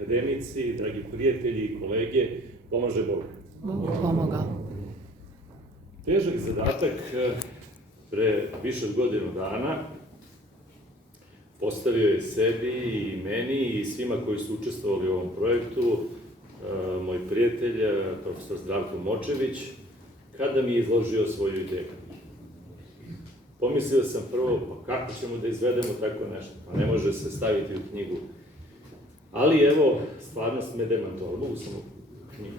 akademici, dragi prijatelji i kolege, pomaže Bog. Bog pomoga. Težak zadatak pre više od godinu dana postavio je sebi i meni i svima koji su učestvovali u ovom projektu, moj prijatelj, profesor Zdravko Močević, kada mi je izložio svoju ideju. Pomislio sam prvo, pa kako ćemo da izvedemo tako nešto, pa ne može se staviti u knjigu. Ali evo, stvarnost me demantovala, mogu sam u knjigu.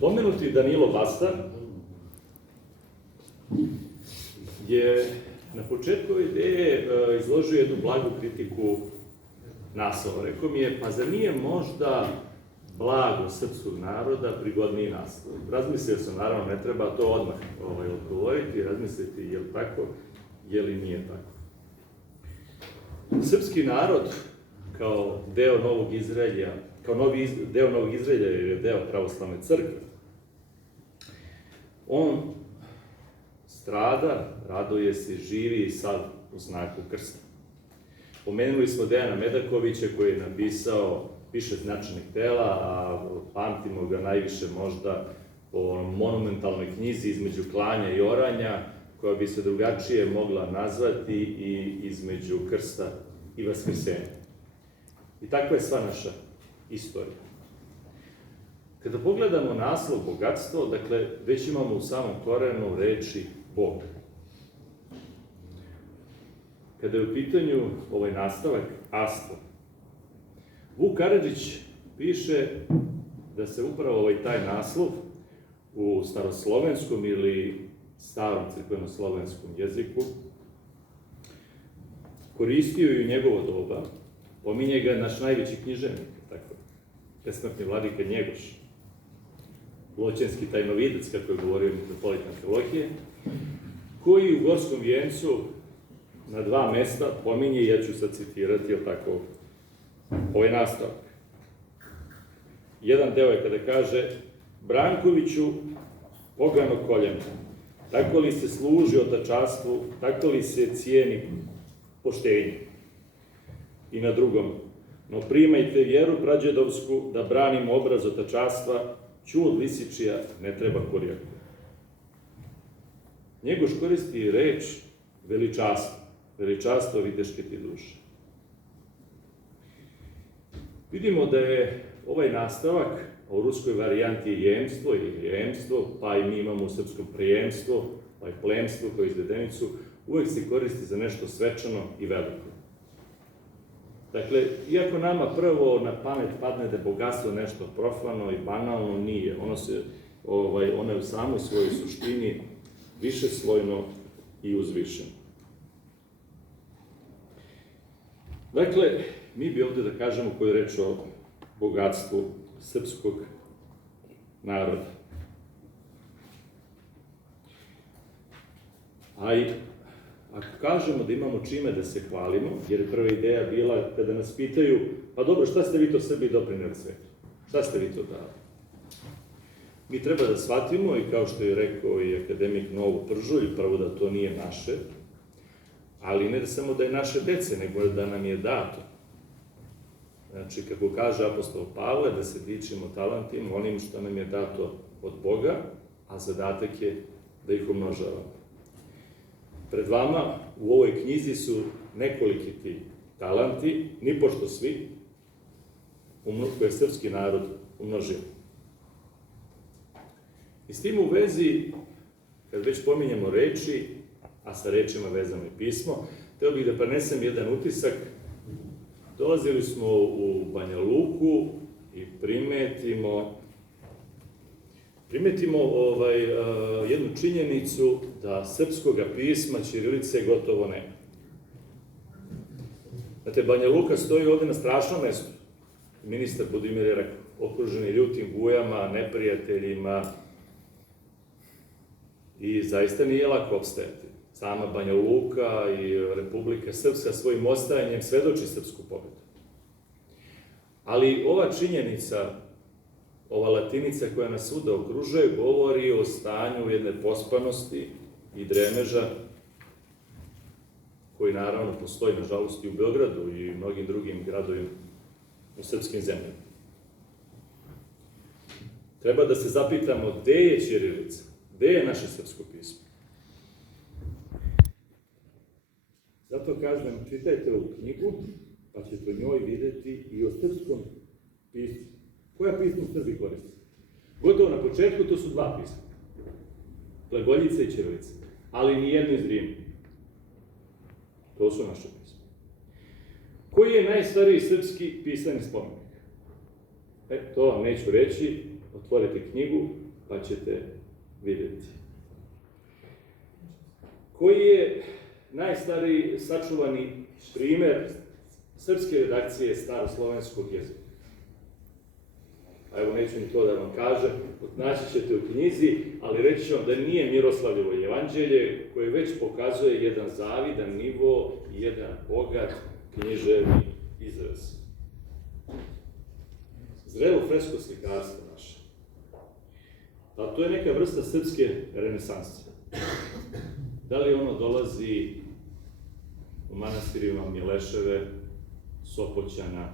Pomenuti Danilo Bastar je na početku ove ideje izložio jednu blagu kritiku naslova. Rekao mi je, pa zar nije možda blago srpskog naroda prigodniji naslov? Razmislio sam, naravno, ne treba to odmah odgovoriti, razmisliti je li tako, je li nije tako. Srpski narod, kao deo Novog Izraelja, deo Novog Izraelja je deo pravoslavne crkve, on strada, raduje se, živi i sad u znaku krsta. Pomenuli smo Dejana Medakovića koji je napisao više značajnih dela, a pamtimo ga najviše možda po monumentalnoj knjizi Između klanja i oranja, koja bi se drugačije mogla nazvati i Između krsta i vaskrsenja. I takva je sva naša istorija. Kada pogledamo naslov bogatstvo, dakle, već imamo u samom korenu reči Bog. Kada je u pitanju ovaj nastavak, astvo, Vuk Karadžić piše da se upravo taj naslov u staroslovenskom ili starom crkveno-slovenskom jeziku koristio i u njegovo doba. Pominje ga naš najveći književnik, tako, besmrtni vladika Njegoš, Loćenski tajnovidac, kako je govorio mitropolit Amfilohije, koji u Gorskom vijencu na 2 mesta pominje, ja ću sad citirati, jel tako, ovaj nastavak. Jedan deo je kada kaže: Brankoviću, pogano koljeno, tako li se služi otačastvu, tako li se cijeni poštenje. I na drugom: no primajte vjeru prađedovsku, da branimo obraz otačastva, ćud lisičija ne treba korijaku. Njegoš koristi reč veličastvo, veličastvo viteške ti duše. Vidimo da je ovaj nastavak, a u ruskoj varijanti je jemstvo ili jemstvo, pa i mi imamo u srpskom prejemstvo, pa i plemstvo kao izvedenicu, uvek se koristi za nešto svečano i veliko. Dakle, iako nama prvo na pamet padne da je bogatstvo nešto profano i banalno, nije. Ono je u samoj svojoj suštini višeslojno i uzvišeno. Dakle, mi bi ovde da kažemo koju reč o bogatstvu srpskog naroda. A i ako kažemo da imamo čime da se hvalimo, jer je prva ideja bila kada nas pitaju, pa dobro, šta ste vi to Srbiji doprineli svetu? Šta ste vi to dali? Mi treba da shvatimo, i kao što je rekao i akademik Novo Pržulj, prvo da to nije naše, ali ne samo da je naše dece, nego da nam je dato. Znači, kako kaže apostol Pavle, da se dičimo talentima, onim što nam je dato od Boga, a zadatak je da ih umnožavamo. Pred vama u ovoj knjizi su nekoliki ti talanti, nipošto svi, koje je srpski narod umnožio. I s tim u vezi, kad već pominjemo reči, a sa rečima vezano i pismo, hteo bih da prenesem jedan utisak. Dolazili smo u Banja Luku i primetimo jednu činjenicu da srpskoga pisma ćirilice gotovo nema. Znate, Banja Luka stoji ovde na strašnom mestu. Ministar Budimir je rekao, okruženi ljutim bujama, neprijateljima, i zaista nije lako opstajati. Sama Banja Luka i Republika Srpska svojim ostajanjem svedoči srpsku pobedu. Ali ova činjenica, ova latinica koja nas svuda okružuje, govori o stanju jedne pospanosti i dremeža koji naravno postoji, nažalost, i u Beogradu i mnogim drugim gradovima u srpskim zemljama. Treba da se zapitamo gde je ćirilica, gde je naše srpsko pismo. Zato kažem, čitajte ovu knjigu, pa ćete u njoj videti i o srpskom pismu. Koja pisma Srbi koriste? Gotovo na početku to su dva pisma. Glagoljica i ćirilica. Ali nijedno iz Rima. To su naše pisma. Koji je najstariji srpski pisani spomenik? To vam neću reći, otvorite knjigu, pa ćete vidjeti. Koji je najstariji sačuvani primer srpske redakcije staroslovenskog jezika? A evo, neću ni to da vam kažem, naći ćete u knjizi, ali reći ću vam da nije Miroslavljevo evanđelje, koje već pokazuje jedan zavidan nivo i jedan bogat književni izraz. Zrelo fresko slikarstvo naše. A to je neka vrsta srpske renesanse. Da li ono dolazi u manastirima Mileševe, Sopoćana,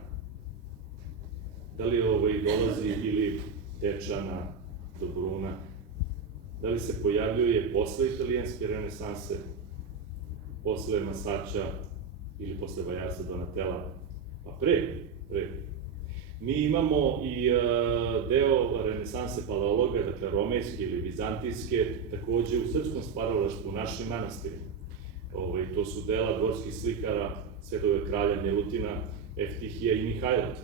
da li dolazi ili Dečana, do Bruna, da li se pojavljuje posle italijanske renesanse, posle Masača ili posle Vajarsa Donatela, pa pre. Mi imamo i deo renesanse paleologa, dakle romejske ili vizantijske, takođe u srpskom stvaralaštvu, u našim manastirima. To su dela dvorskih slikara Svetoga kralja Milutina, Eftihija i Mihajla.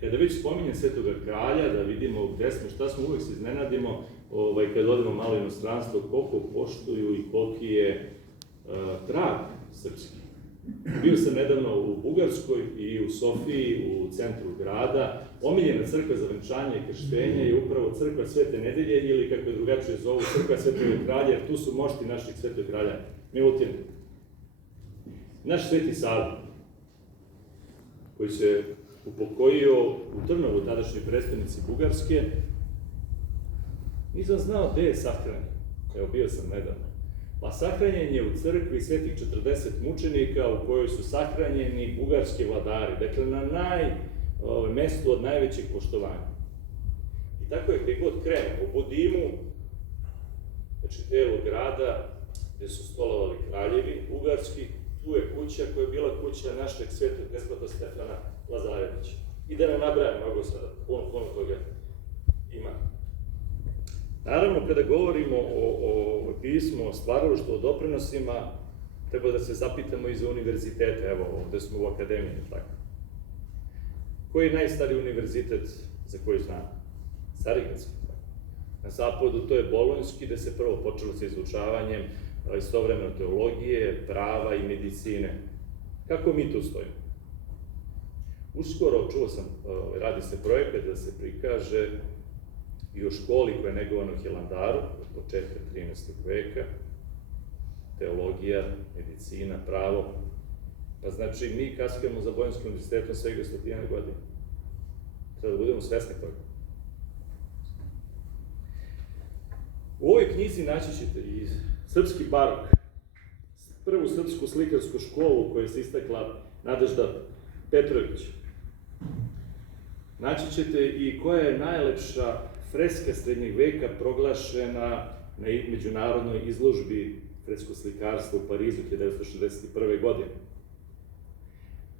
Kada već spominjem Svetoga kralja, da vidimo gde smo, šta smo, uvek se iznenadimo, kada odemo malo u inostranstvo, koliko poštuju i koliki je trag srpski. Bio sam nedavno u Bugarskoj i u Sofiji, u centru grada. Omiljena crkva za venčanje i krštenje je upravo crkva Svete Nedelje, ili kako je drugačije zovu, crkva Svetog kralja, jer tu su mošti naših Svetog kralja Milutina. Naš Sveti Sava, koji se upokojio u Trnovu, tadašnjoj prestonici Bugarske, nisam znao gde je sahranjen. Evo, bio sam nedavno. Pa sahranjen je u crkvi svetih 40 mučenika u kojoj su sahranjeni bugarski vladari, dakle na mestu od najvećeg poštovanja. I tako je gde god krenu, u Budimu, znači delu grada gde su stolovali kraljevi bugarski, tu je kuća koja je bila kuća našeg svetog despota Stefana Lazarevića. I da ne nabrajam mnogo sada, puno toga ima. Naravno, kada govorimo o pismu, o stvaralaštvu, o doprinosima, treba da se zapitamo i za univerzitete. Evo, ovde smo u akademiji, tako. Koji je najstariji univerzitet za koji znam? Carigradski. Na zapadu to je Bolonjski, gde se prvo počelo sa izučavanjem istovremeno teologije, prava i medicine. Kako mi tu stojimo? Uskoro, čuo sam, radi se projekat da se prikaže i o školi koja je negovana u Hilandaru, od početka 13. veka, teologija, medicina, pravo. Pa znači, mi kaskamo za Bojanskim univerzitetom svega 100 godina. Treba da budemo svesni toga. U ovoj knjizi naći ćete i srpski barok, prvu srpsku slikarsku školu koju se istakla Nadežda Petrović. Naći ćete i koja je najlepša freska srednjeg veka proglašena na međunarodnoj izložbi fresko-slikarstva u Parizu 1961. godine.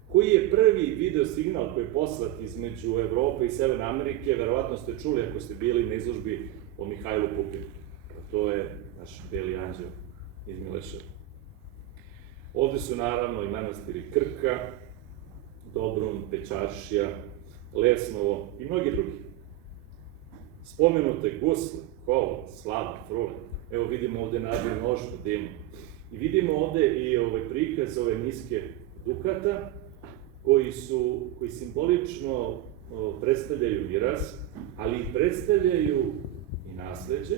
Koji je prvi video signal koji je poslat između Evrope i Severne Amerike, verovatno ste čuli ako ste bili na izložbi o Mihajlu Pupinu. To je naš beli anđeo iz Mileševa. Ovde su naravno i manastiri Krka, Dobrun, Pećaršija, Lesnovo i mnogi drugi. Spomenute Gusle, Kolo, Slava, Frule. Evo vidimo ovde nadvoj nožnu dimu. I vidimo ovde i prikaz ove niske dukata, koji simbolično predstavljaju miraz, ali i predstavljaju i nasleđe,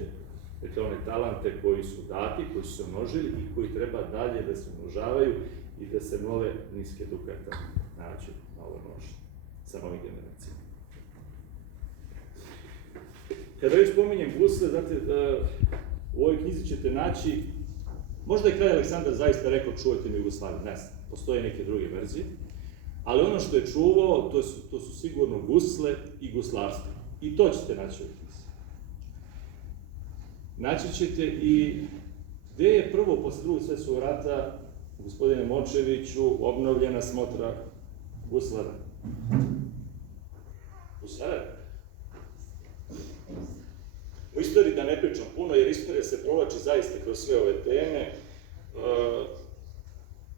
dakle one talante koji su dati, koji su se množili i koji treba dalje da se množavaju i da se nove niske dukata nađu na ovoj nošnji sa novih generacija. Kada već pominjem gusle, znate da u ovoj knjizi ćete naći Možda je kralj Aleksandar zaista rekao čuvajte mi Jugoslaviju, ne znam, postoje neke druge verzije, ali ono što je čuvao, to su sigurno gusle i guslarstvo. I to ćete naći u knjizi. Naći ćete i gde je prvo, posle drugog svetskog rata, gospodine Močeviću, obnovljena smotra guslara. Guslara? U istoriji da ne pričam puno, jer istorija se provlači zaista kroz sve ove teme.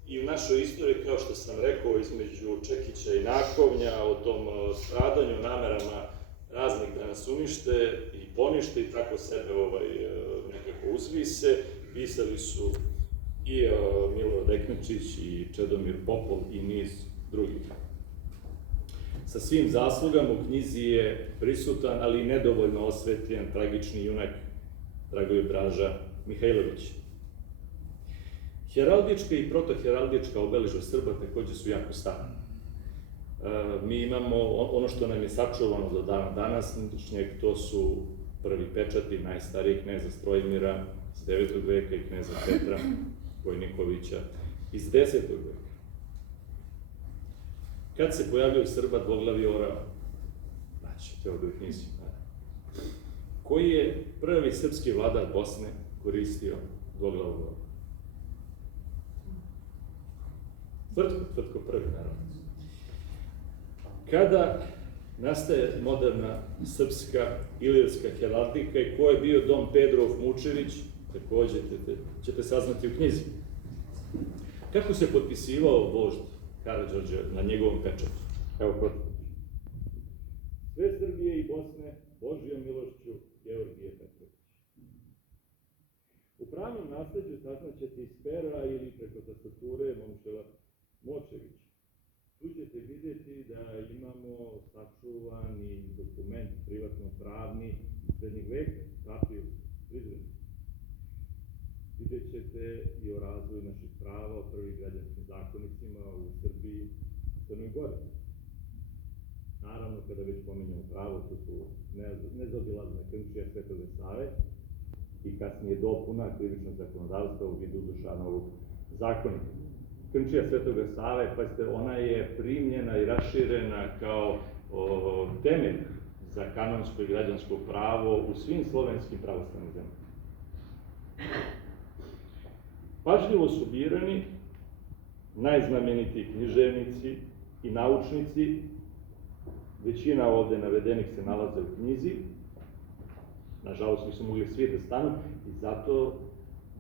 I u našoj istoriji, kao što sam rekao, između Čekića i Nakovnja, o tom stradanju, namerama raznih da nas unište i ponište i tako sebe nekako uzvise, pisali su i Milorad Ekmečić i Čedomir Popov i niz drugih. Sa svim zaslugama u knjizi je prisutan, ali i nedovoljno osvetljen tragični junak Dragoljub Draža Mihajlović. Heraldička i protoheraldička obeležja Srba takođe su jako stara. Mi imamo ono što nam je sačuvano do dana današnjeg, to su prvi pečati najstarijih kneza Strojmira iz 9. veka i kneza Petra Vojnikovića iz 10. veka. Kad se pojavljaju Srba dvoglavi orao, znači, to ovde u knjizi, koji je prvi srpski vladar Bosne koristio dvoglavu orao? Tvrtko prvi, naravno. Kada nastaje moderna srpska ilirska heraldika i ko je bio dom Pedrov Mučević, takođe ćete saznati u knjizi. Kako se potpisivao vožd Karađorđe na njegovom pečatu? Evo pročitati. Sve Srbije i Bosne Božijom milošću Georgije Petrović. U pravnom nasleđu saznaćete iz pera ili preko tastature Momčila Močević. Tu ćete vidjeti da imamo sačuvani dokument privatno-pravni srednjeg veka, papir Prizren. Vidjet ćete i o razvoju naših prava, o prvih građanskim zakonicima u Srbiji i Crnoj Gori. Naravno, kada već pomenjamo pravo, to su nezaobilazna Krnčija Svetoga Save i kasnije dopuna krivičnog zakonodavstva u vidu Dušanovog zakonika. Krnčija Svetoga Save, pazite, ona je primljena i raširena kao temelj za kanonsko i građansko pravo u svim slovenskim pravoslavnim zemljama. Pažljivo su birani najznamenitiji književnici i naučnici, većina ovde navedenih se nalaze u knjizi, nažalost nisu mogli svi da stanu i zato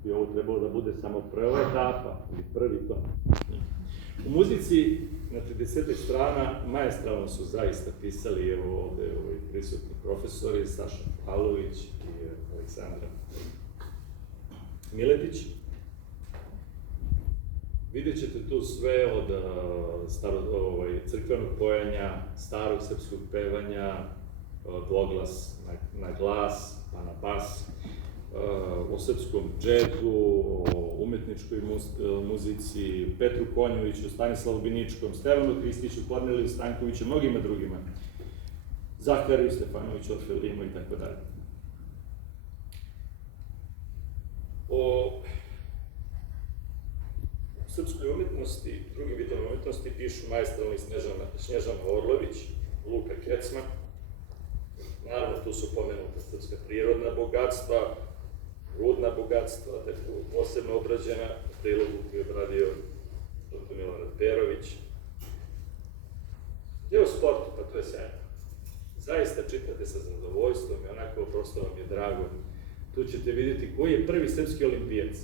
bi ovo trebalo da bude samo prva etapa ili prvi tom. U muzici na 30 strana maestralno su zaista pisali, evo ovde prisutni profesori, Saša Pavlović i Aleksandra Miletić. Vidjet ćete tu sve od crkvenog pojanja, starog srpskog pevanja, dvoglas na glas, pa na bas, o srpskom džezu, o umetničkoj muzici, Petru Konjoviću, Stanislavu Biničkom, Stevanu Hristiću, Korneliju Stankoviću, mnogima drugima, Zahariju Stefanoviću, Orfelimu i tako dalje. O srpskoj umetnosti, drugim vidovima umetnosti pišu maestralni Snježana Orlović, Luka Kecman. Naravno, tu su pomenuta srpska prirodna bogatstva, rudna bogatstva, posebno obrađena, prilogu koju je obradio dr. Milorad Perović. Deo sportu, pa to je sjajno. Zaista čitate sa zadovoljstvom i onako prosto vam je drago. Tu ćete vidjeti koji je prvi srpski olimpijac.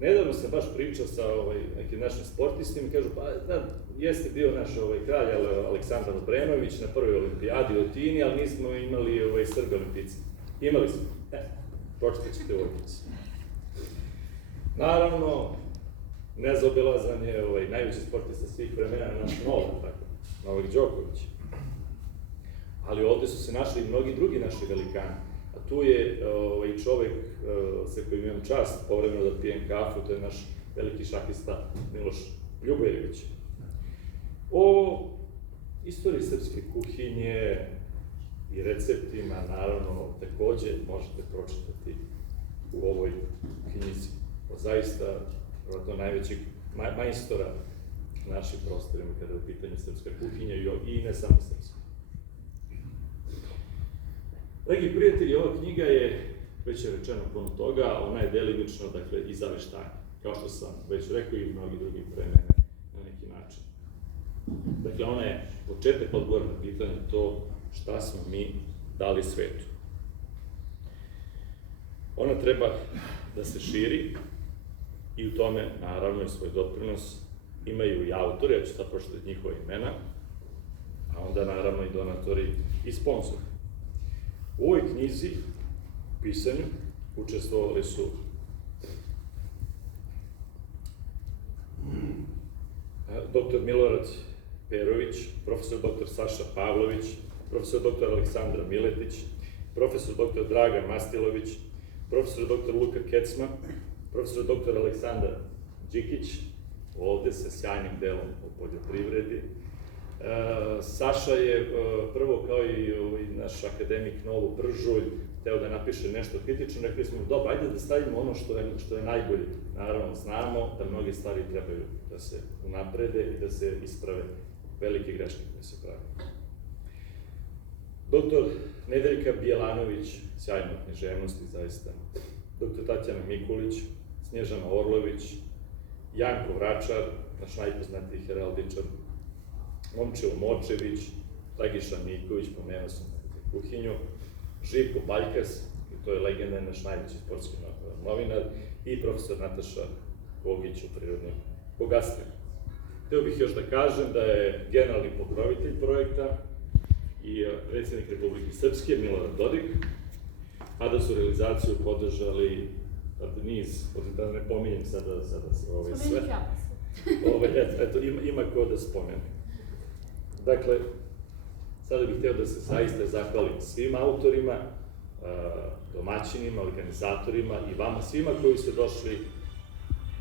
Nedavno sam baš pričao sa nekim našim sportistima i kažu, pa da, jeste bio naš kralj Aleksandar Obrenović na prvoj olimpijadi u Atini, ali nismo imali Srbe olimpijice. Imali smo. Pročitat ćete u oblici. Naravno, nezaobilazan je najveći sportista svih vremena, naš Novak Đoković. Ali ovde su se našli i mnogi drugi naši velikani. A tu je i čovek sa kojim imam čast povremeno da pijem kafu, to je naš veliki šahista Miloš Ljubojević. O istoriji srpske kuhinje i receptima, naravno, takođe možete pročitati u ovoj knjizi o zaista to najvećih majstora naših prostorima kada je u pitanju srpska kuhinja i ne samo srpska. Dragi prijatelji, ova knjiga je, već je rečeno puno toga, ona je delimično, dakle, i zaveštanje, kao što sam već rekao i mnogi drugi pre mene na neki način. Dakle, ona je početak odgovora na pitanje to šta smo mi dali svetu. Ona treba da se širi i u tome, naravno, i svoj doprinos imaju i autori, ja ću sad pročitati njihova imena, a onda, naravno, i donatori i sponzori. U ovoj knjizi, u pisanju, učestvovali su dr. Milorad Perović, profesor dr. Saša Pavlović, profesor dr. Aleksandra Miletić, profesor dr. Dragan Mastilović, profesor dr. Luka Kecma, profesor dr. Aleksandar Đikić, ovde sa sjajnim delom o poljoprivredi. Saša je prvo, kao i naš akademik Novo Bržulj, hteo da napiše nešto kritično, rekli smo, dobro, ajde da stavimo ono što je najbolje. Naravno, znamo da mnoge stvari trebaju da se unaprede i da se isprave velike greške koje se prave. Doktor Nedeljka Bjelanović, sjajna književnosti, zaista. Doktor Tatjana Mikulić, Snježana Orlović, Janko Vračar, naš najpoznatiji heraldičar, Momčilo Močević, Dragiša Miković, pomenuo sam kuhinju, Živko Baljkas, to je legenda, naš najveći sportski novinar, i profesor Nataša Kogić u prirodnim bogatstvima. Hteo bih još da kažem da je generalni pokrovitelj projekta i predsjednik Republike Srpske, Milorad Dodik, a da su realizaciju podržali niz, da ne pominjem sada sve. Eto, ima ko da spomene. Dakle, sada bih hteo da se zaista zahvalim svim autorima, domaćinima, organizatorima i vama svima koji ste došli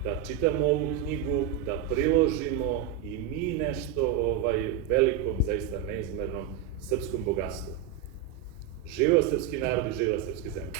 da čitamo ovu knjigu, da priložimo i mi nešto velikom, zaista neizmernom srpskom bogatstvu. Živeo srpski narod i živela srpska zemlja.